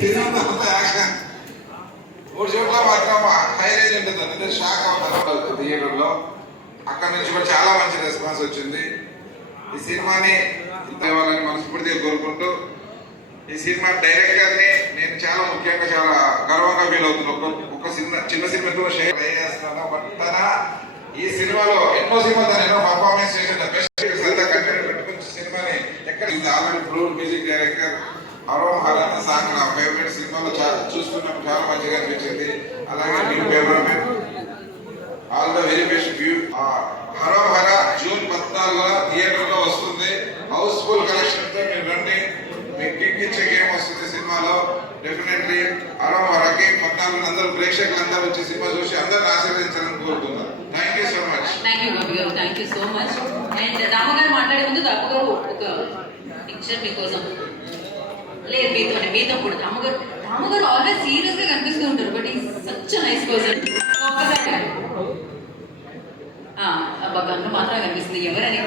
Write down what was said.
Cinema అంతా action 3 చోట్ల మాత్రం హై రేంజ్ ఉంటుంది. అంటే షాక్ అవుతారు థియేటర్లో. అక్కడ నుంచి కూడా చాలా మంచి రెస్పాన్స్ వచ్చింది. ఈ సినిమాని ఇవ్వాలని మనస్ఫూర్తిగా కోరుకుంటూ, ఈ సినిమా డైరెక్టర్ ని నేను చాలా ముఖ్యంగా చాలా గర్వంగా ఫీల్ అవుతున్నాను. ఒక చిన్న సినిమాతో షేర్ ట్రై చేస్తున్నాను. బట్ తన ఈ సినిమాలో ఎన్నో సినిమా తను ఎన్నో పర్ఫార్మెన్స్ చేసిన బెస్ట్ కంటెంట్ పెట్టుకుని సినిమాని ఎక్కడ ఆల్రెడీ ప్రూవ్డ్ మ్యూజిక్ డైరెక్టర్. హరోం హర అన్న సాంగ్ నా ఫేవరెట్. సినిమాలో చూస్తున్నప్పుడు చాలా మంచిగా అనిపించింది. అలాగే new favourite all the very best view. Harom Hara June 14న థియేటర్ లో వస్తుంది. హౌస్ఫుల్ కలెక్షన్ తో మీరు రండి. మీకు కిక్ ఇచ్చే గేమ్ వస్తుంది సినిమాలో. డెఫినెట్లీ హరోం హరకి 14 అందరూ ప్రేక్షకులందరూ వచ్చి సినిమా చూసి అందరూ ఆశీర్వదించాలని కోరుతున్నారు. Thank you so much. Thank you so much. And Ramu గారు మాట్లాడే ముందు రాము ఒక పిక్చర్ మీకోసం. లేదు మీతో కూడా రాము గారు ఆల్వేస్ సీరియస్ గా కనిపిస్తూ ఉంటారు. బట్ ఈ సచ్ నైస్ పర్సన్. ఒక్కసారి గన్ను మాత్రం కనిపిస్తుంది ఎవరని